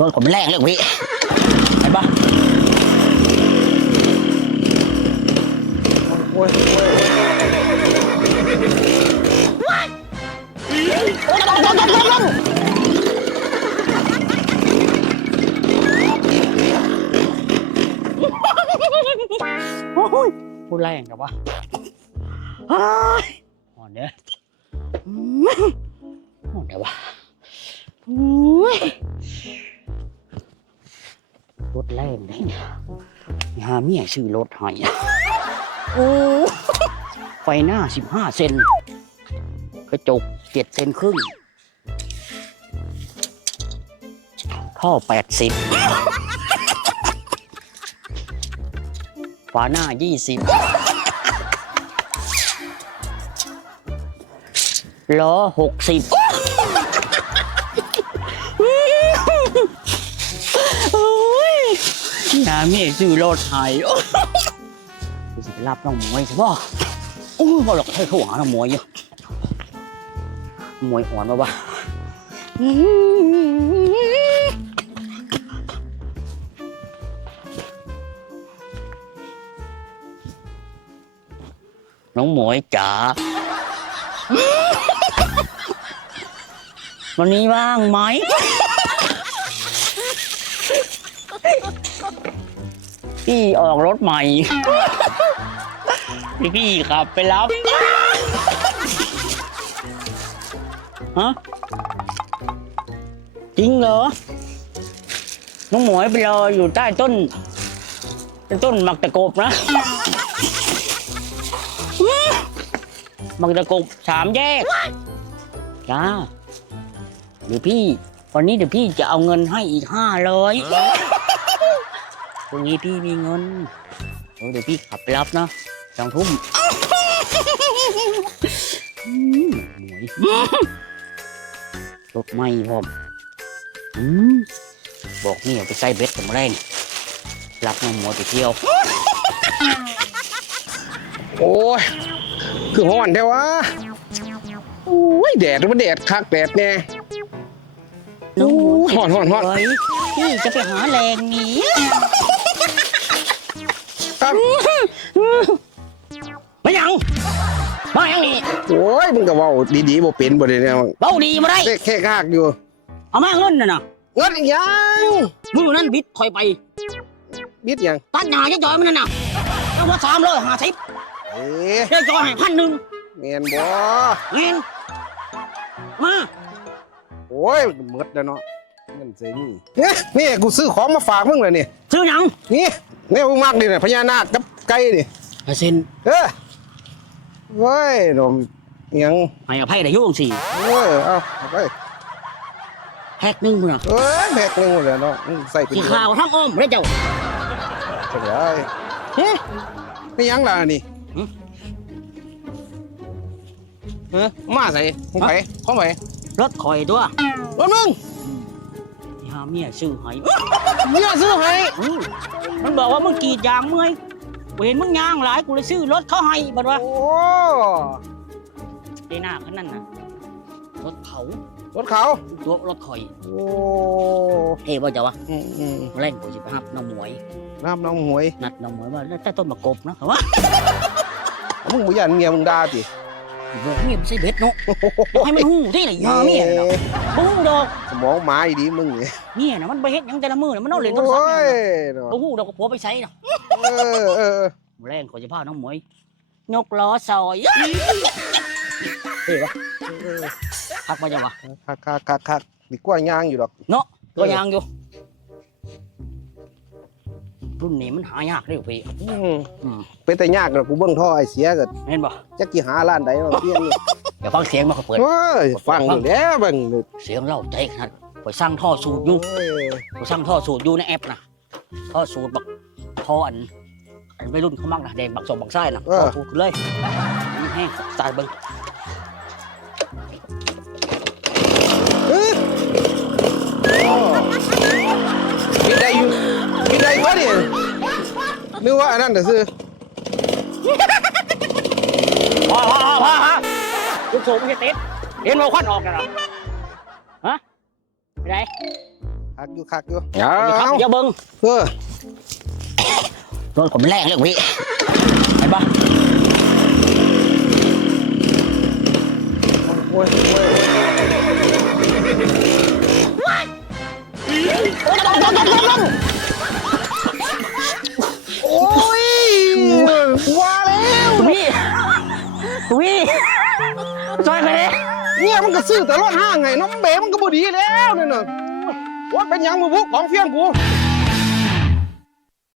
รถผมแรงเลยพี่ไปปะโอ้ยโอ้ยโอ้ยพูดแรงกับวะฮ้ยอ่อนเด้ออืมอ่อนเด้อวะโอ้ย รถแรงเลยเนี่ยหาเมียชื่อรถใหอยอะโอ้ไฟหน้าสิบห้าเซนกระจกเจ็ดเซนครึ่ง ท่อแปดสิบฝาหน้ายี่สิบล้อหกสิบ น้าเมียซื้อรถไทยสิไปรับน้องมวยใช่ป่ะโอ้ยบ่หรอกให้โทรหาน้องมวยอยู่มวยอ่อนมาบ้าน้องหมวยจ๋า วันนี้ว่างไหม พี่ออกรถใหม่พี่พี่ขับไปรับฮะจริงเหรอ น้องหมวยไปรออยู่ใต้ต้น ต้นมักตะกบนะ มักตะกบสามแยกจ้าเดี๋ยวพี่ วันนี้เดี๋ยวพี่จะเอาเงินให้อีกห้าร้อย ตรงนี้พี่มีเงินเออเดี๋ยวพี่ขับไปรับนะสองทุ่มอืมหมวยรถไม่พร้อมอืมบอกนี่เอาไปใส่เบ็ดกับแรงรับน้องหมวยไปเที่ยว โอ้ย คือห้อนแท้วะโอ้ยแดดมันแดดคักแดดแน่น้องหมวยฮ้อนฮ้อนฮ้อนเฮ้ยพี่จะไปหาแรงหนี ครับมายังมายังนี่โอ้ยมึงก็เว้าดีๆบ่เป็นบ่ได้แนวเบาดีมาได้เด็กแค่คากอยู่เอามาเงินน่ะนะเงินอีกยังมือนั้นบิดคอยไป บิดยังตัดหญ้าจะจอยมันนั่นน่ะเอาว่าสามร้อยห้าสิบเอ๊ะจะจอยให้พันหนึ่งแม่นบ่เงินมาโอ้ยมันหมดแล้วเนาะเงินเซนี่เอ๊ะนี่กูซื้อของมาฝากมึงเลยนี่ซื้อหยังนี่ นี่มึงมากดิเนี่ยพญานาคกับไก่นี่ให้เซ็นเออเว้ยนมยังให้อภัยได้อยุ่งสี่เว้ยเอาเอาไปแพ็กหนึ่งพุ่นน่ะเอ้ยแบกหนึงหมดแล้วเนาะมึงใส่เป็นสีขาวทั้งอ้อมเด้อเจ้าจังได้เฮ้ไม่ยังล่ะนี่หึเออมาใส่ของไปของไปรถคอยตัวรถมึงหา เมียซื้อให้เมียซื้อให้อืมมันบอกว่ามึงกรีดยางเมื่อยกูเห็นมึงยางหลายกูเลยซื้อรถเขาให้บัดว่าโอ้ได้หน้าเขานั่นน่ะรถเขารถเขาตัวรถคอยโอ้เฮ้ว่าจะวะอืมอืมแรงกูจะไปหับน้องหมวย น้ำน้องหวยนัดน้องหมวยว่าแล้วแต่ต้นมะกบนะเขาว่า มึงบ่ยันเมียมึงด่าติ บอกเมียไม่ใช่เบ็ดเนาะบอกให้มันหูที่ไหนยาเมียน่ะเนาะบ่หูดอกสมองหมาอีดีมึงนี่เมียน่ะมันไปเฮ็ดหยังแต่ละมือน่ะมันเอาเหรียญโทรโอ้ศัพท์ยเนี่ยเนาะบ่หูดอกก็ผัวไปใช้น่ะเออเออแรงขอจะพาน้องหมวยยกล้อซอยเฮ้ยวะเออพักมาจังวะคักคักคักคักดีกว่าย่างอยู่ดอกตัวยางอยู่ รุ่นนี้มันหายากเด้อพี่อืมอืมเป็นแต่ยากดอกกูเบิ่งท่อไอเสียก็เห็นบ่จักกี่หาร้านใดมาเปลี่ยนนี่เดี๋ยวฟังเสียงมาเขาเปิด โอ้ยฟังอยู่แล้วเบิ่งนี่เสียงเล่าใจขนาดไปสร้างท่อสูตรอยู่โอ้ยไปสร้างท่อสูตรอยู่ในแอปนะท่อสูตรบักท่ออันอันไม่รุ่นเขามักนะแดงบักสมบักไส้นะท่อสูตรขึ้นเลยนี่แห้งตายเบิ่ง มีได้บ่นี่นึกว่าอันนั้นน่ะซื้อพอพอพอพอฮะลูกโซ่ไม่ใช่เต็ดเห็นเราควันออกกันเหรอฮะไปไหนถคักอยู่คักอยู่อย่าครับเอาอย่าเบิ้งเออโดนผมแรงเลยพี่ไปปะโอ้ยโอ้ย ซอยไปเลยเนี่ยมันก็ซื้อแต่รถห้างไงน้องเบมันก็บ่ดีแล้วเนี่ยน่ะว่าเป็นหยังมือบุกของเฟี้ยงกู